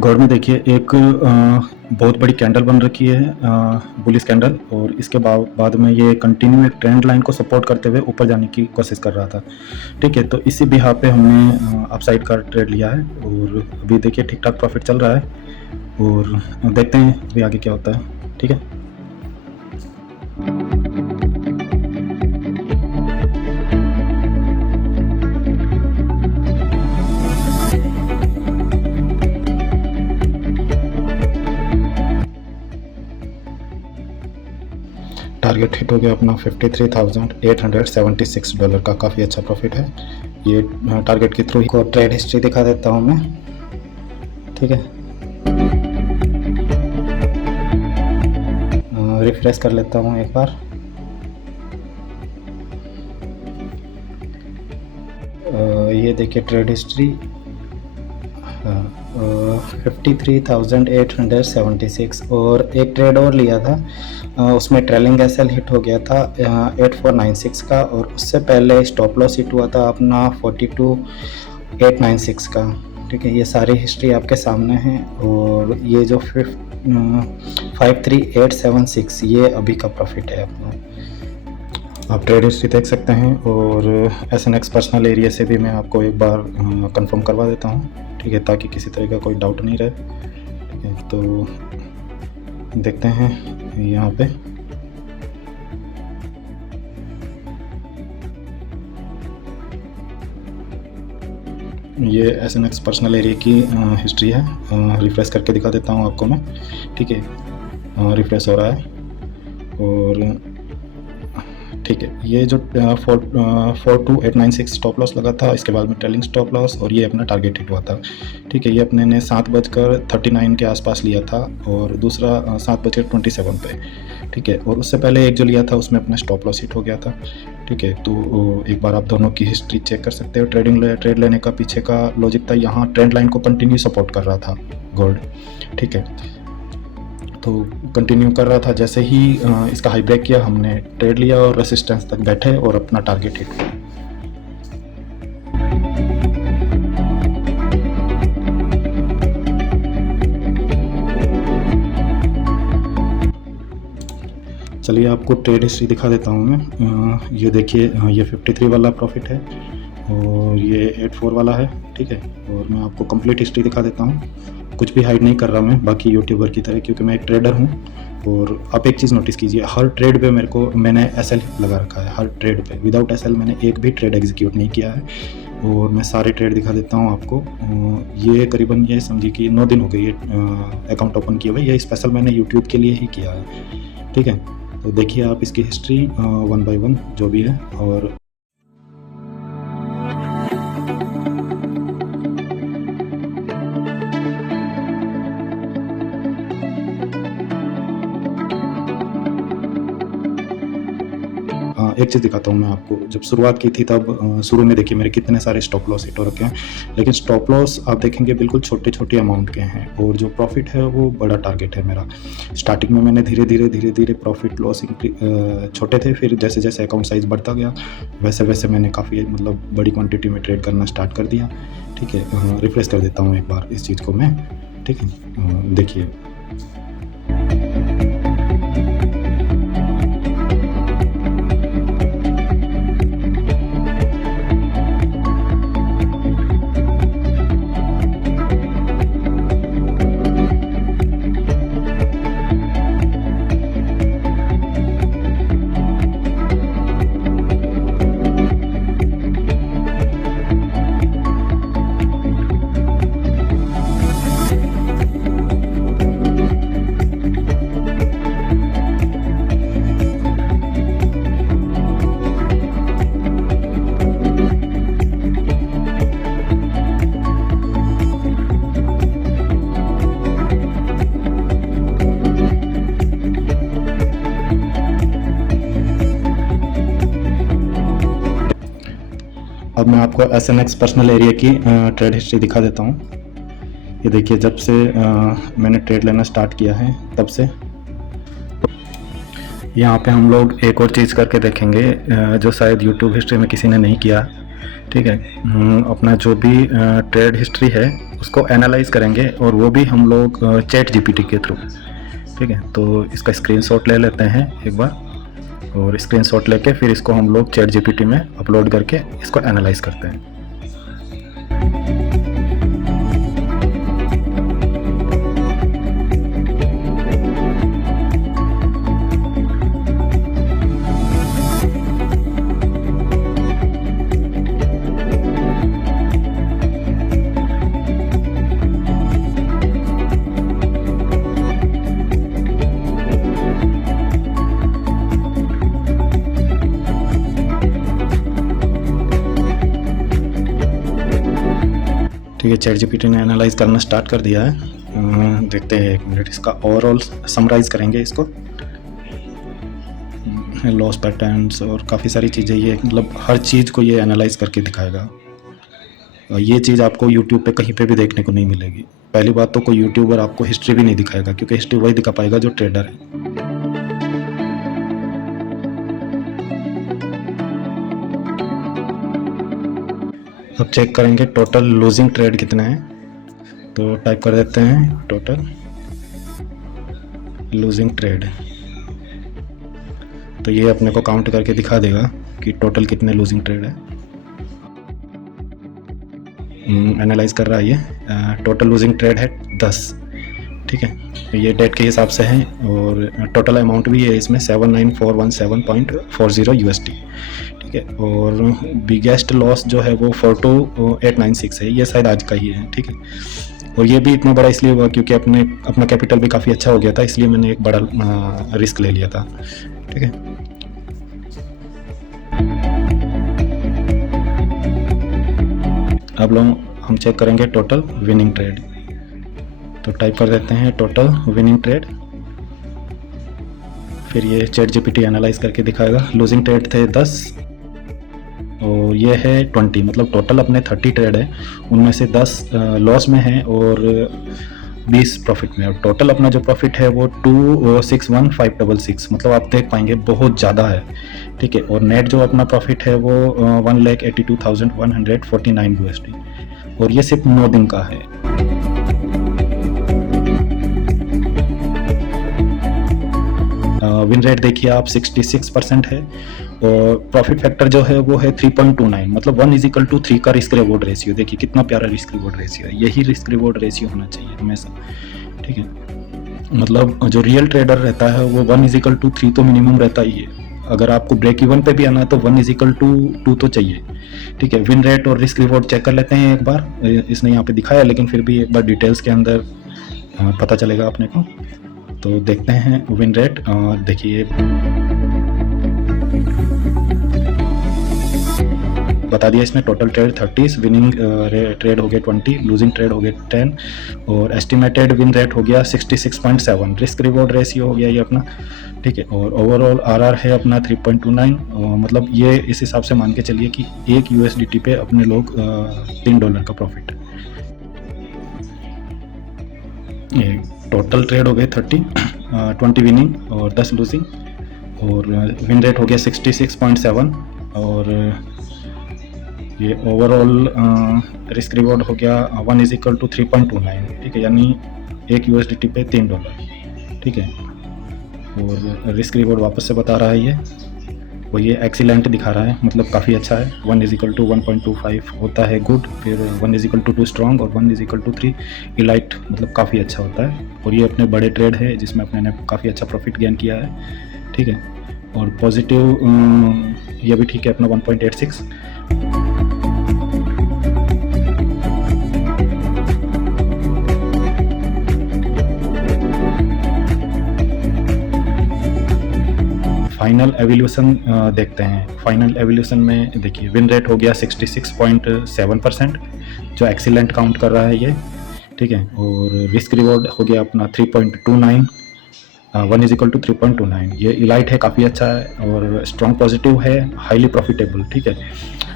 गौर में देखिए एक बहुत बड़ी कैंडल बन रखी है, बुलिश कैंडल, और इसके बाद में ये कंटिन्यू एक ट्रेंड लाइन को सपोर्ट करते हुए ऊपर जाने की कोशिश कर रहा था। ठीक है, तो इसी बिहाफ पे हमने अपसाइड का ट्रेड लिया है और अभी देखिए ठीक ठाक प्रॉफिट चल रहा है और देखते हैं अभी आगे क्या होता है। ठीक है, टारगेट हिट हो गया अपना $53,876 का, काफ़ी अच्छा प्रॉफिट है। ये टारगेट के थ्रू को ट्रेड हिस्ट्री दिखा देता हूँ मैं। ठीक है, रिफ्रेश कर लेता हूँ एक बार। ये देखिए ट्रेड हिस्ट्री 53,876, और एक ट्रेड और लिया था, उसमें ट्रेलिंग एसएल हिट हो गया था 8496 का, और उससे पहले स्टॉप लॉस हिट हुआ था अपना 42896 का। ठीक है, ये सारी हिस्ट्री आपके सामने है, और ये जो 53876 ये अभी का प्रॉफिट है अपना। आप ट्रेड हिस्ट्री देख सकते हैं, और SNX पर्सनल एरिया से भी मैं आपको एक बार कंफर्म करवा देता हूँ। ठीक है, ताकि किसी तरह का कोई डाउट नहीं रहे। ठीक है, तो देखते हैं यहाँ पे ये SNX पर्सनल एरिया की हिस्ट्री है। रिफ्रेश करके दिखा देता हूँ आपको मैं। ठीक है, रिफ्रेश हो रहा है, और ठीक है, ये जो 42896 स्टॉप लॉस लगा था, इसके बाद में ट्रेलिंग स्टॉप लॉस, और ये अपना टारगेट हिट हुआ था। ठीक है, ये अपने ने 7:39 के आसपास लिया था, और दूसरा 7:27 पे। ठीक है, और उससे पहले एक जो लिया था उसमें अपना स्टॉप लॉस हिट हो गया था। ठीक है, तो एक बार आप दोनों की हिस्ट्री चेक कर सकते हो। ट्रेड लेने का पीछे का लॉजिक था, यहाँ ट्रेंड लाइन को कंटिन्यू सपोर्ट कर रहा था गोल्ड। ठीक है, तो कंटिन्यू कर रहा था, जैसे ही इसका हाई ब्रेक किया हमने ट्रेड लिया और रेसिस्टेंस तक बैठे और अपना टारगेट हिट किया। चलिए आपको ट्रेड हिस्ट्री दिखा देता हूँ मैं। ये देखिए, ये 53 वाला प्रॉफिट है, और ये 84 वाला है। ठीक है, और मैं आपको कंप्लीट हिस्ट्री दिखा देता हूँ, कुछ भी हाइड नहीं कर रहा मैं बाकी यूट्यूबर की तरह, क्योंकि मैं एक ट्रेडर हूँ। और आप एक चीज़ नोटिस कीजिए, हर ट्रेड पे मैंने एसएल लगा रखा है। हर ट्रेड पे विदाउट एसएल मैंने एक भी ट्रेड एग्जीक्यूट नहीं किया है, और मैं सारे ट्रेड दिखा देता हूँ आपको। ये करीबन ये समझिए कि 9 दिन हो गए ये अकाउंट ओपन किए हुए। ये स्पेशल मैंने यूट्यूब के लिए ही किया है। ठीक है, तो देखिए आप इसकी हिस्ट्री 1 बाय 1 जो भी है। और एक चीज़ दिखाता हूँ मैं आपको। जब शुरुआत की थी तब शुरू में देखिए मेरे कितने सारे स्टॉप लॉस हिट हो रखे हैं, लेकिन स्टॉप लॉस आप देखेंगे बिल्कुल छोटे छोटे अमाउंट के हैं, और जो प्रॉफिट है वो बड़ा टारगेट है मेरा। स्टार्टिंग में मैंने धीरे धीरे प्रॉफिट लॉस छोटे थे, फिर जैसे जैसे अकाउंट साइज़ बढ़ता गया वैसे वैसे मैंने काफ़ी मतलब बड़ी क्वान्टिटी में ट्रेड करना स्टार्ट कर दिया। ठीक है, रिफ्रेश कर देता हूँ एक बार इस चीज़ को मैं। ठीक है, देखिए अब मैं आपको SNX पर्सनल एरिया की ट्रेड हिस्ट्री दिखा देता हूँ। ये देखिए, जब से मैंने ट्रेड लेना स्टार्ट किया है तब से यहाँ पे हम लोग एक और चीज़ करके देखेंगे जो शायद YouTube हिस्ट्री में किसी ने नहीं किया। ठीक है। अपना जो भी ट्रेड हिस्ट्री है उसको एनालाइज करेंगे, और वो भी हम लोग चैट जीपीटी के थ्रू। ठीक है, तो इसका स्क्रीनशॉट ले लेते हैं एक बार, और स्क्रीनशॉट लेके फिर इसको हम लोग चैट जीपीटी में अपलोड करके इसको एनालाइज करते हैं। ठीक है, चैट जीपीटी ने एनालाइज करना स्टार्ट कर दिया है। देखते हैं, एक मिनट, इसका ओवरऑल समराइज करेंगे इसको। लॉस पैटर्न्स और काफ़ी सारी चीज़ें, ये मतलब हर चीज़ को ये एनालाइज करके दिखाएगा। और ये चीज़ आपको यूट्यूब पे कहीं पे भी देखने को नहीं मिलेगी। पहली बात तो कोई यूट्यूबर आपको हिस्ट्री भी नहीं दिखाएगा, क्योंकि हिस्ट्री वही दिखा पाएगा जो ट्रेडर है। अब चेक करेंगे टोटल लूजिंग ट्रेड कितने हैं, तो टाइप कर देते हैं टोटल लूजिंग ट्रेड। तो ये अपने को काउंट करके दिखा देगा कि टोटल कितने लूजिंग ट्रेड है। एनालाइज कर रहा है ये। टोटल लूजिंग ट्रेड है 10। ठीक है, ये डेट के हिसाब से है, और टोटल अमाउंट भी है इसमें 79417.40 USD। ठीक है, और बिगेस्ट लॉस जो है वो 42896 है, ये शायद आज का ही है। ठीक है, और ये भी इतना बड़ा इसलिए हुआ क्योंकि अपना कैपिटल भी काफ़ी अच्छा हो गया था, इसलिए मैंने एक बड़ा रिस्क ले लिया था। ठीक है, अब लोग हम चेक करेंगे टोटल विनिंग ट्रेड। तो टाइप कर देते हैं टोटल विनिंग ट्रेड, फिर ये चैट जीपीटी एनालाइज करके दिखाएगा। लूजिंग ट्रेड थे 10 और ये है 20, मतलब टोटल अपने 30 ट्रेड है, उनमें से 10 लॉस में है और 20 प्रॉफिट में। और टोटल अपना जो प्रॉफिट है वो 261,566, मतलब आप देख पाएंगे बहुत ज़्यादा है। ठीक है, और नेट जो अपना प्रॉफिट है वो 1,82,149 USD, और ये सिर्फ 9 दिन का है। विन रेट देखिए आप 66% है, और प्रॉफिट फैक्टर जो है वो है 3.29, मतलब 1:3 का रिस्क रिवॉर्ड रेशियो। देखिए कितना प्यारा रिस्क रिवॉर्ड रेशियो है, यही रिस्क रिवॉर्ड रेशियो होना चाहिए हमेशा। ठीक है, मतलब जो रियल ट्रेडर रहता है वो 1:3 तो मिनिमम रहता ही है। अगर आपको ब्रेक इवन पे भी आना है तो 1:2 तो चाहिए। ठीक है, विन रेट और रिस्क रिवॉर्ड चेक कर लेते हैं एक बार। इसने यहाँ पे दिखाया, लेकिन फिर भी एक बार डिटेल्स के अंदर पता चलेगा अपने को। तो देखते हैं विन रेट। देखिए बता दिया इसमें टोटल ट्रेड 30, विनिंग ट्रेड हो गए 20, लूजिंग ट्रेड हो गए 10, और एस्टिमेटेड विन रेट हो गया 66.7, रिस्क रिवॉर्ड रेशियो हो गया ये अपना। ठीक है, और ओवरऑल आरआर है अपना 3.29, मतलब ये इस हिसाब से मान के चलिए कि 1 USDT पे अपने लोग $3 का प्रॉफिट। ये टोटल ट्रेड हो गए 30, 20 विनिंग और 10 लूजिंग, और विन रेट हो गया 66.7, और ये ओवरऑल रिस्क रिवॉर्ड हो गया 1:3.29। ठीक है, यानी 1 USDT पे $3। ठीक है, और रिस्क रिवॉर्ड वापस से बता रहा है ये, वो ये एक्सीलेंट दिखा रहा है, मतलब काफ़ी अच्छा है। 1:1.25 होता है गुड, फिर 1:2 स्ट्रॉन्ग, और 1:3 इलाइट, मतलब काफ़ी अच्छा होता है। और ये अपने बड़े ट्रेड है जिसमें अपने ने काफ़ी अच्छा प्रॉफिट गेन किया है। ठीक है, और पॉजिटिव ये भी ठीक है अपना 1.86। फाइनल एवोल्यूशन देखते हैं। फाइनल एवोल्यूशन में देखिए विन रेट हो गया 66.7%, जो एक्सीलेंट काउंट कर रहा है ये। ठीक है, और रिस्क रिवॉर्ड हो गया अपना 3.29, 1:3.29। ये इलाइट है, काफ़ी अच्छा है, और स्ट्रॉन्ग पॉजिटिव है, हाईली प्रॉफिटेबल। ठीक है,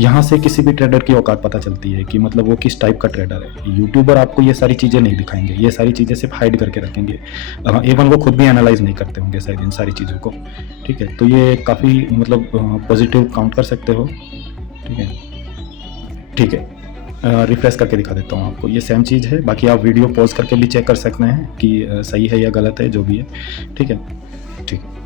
यहाँ से किसी भी ट्रेडर की औकात पता चलती है कि मतलब वो किस टाइप का ट्रेडर है। यूट्यूबर आपको ये सारी चीज़ें नहीं दिखाएंगे, ये सारी चीज़ें सिर्फ हाइड करके रखेंगे। इवन वो खुद भी एनालाइज नहीं करते होंगे शायद इन सारी चीज़ों को। ठीक है, तो ये काफ़ी मतलब पॉजिटिव काउंट कर सकते हो। ठीक है, ठीक है, रिफ्रेश करके दिखा देता हूँ आपको। ये सेम चीज़ है, बाकी आप वीडियो पॉज करके भी चेक कर सकते हैं कि सही है या गलत है, जो भी है। ठीक है, ठीक है।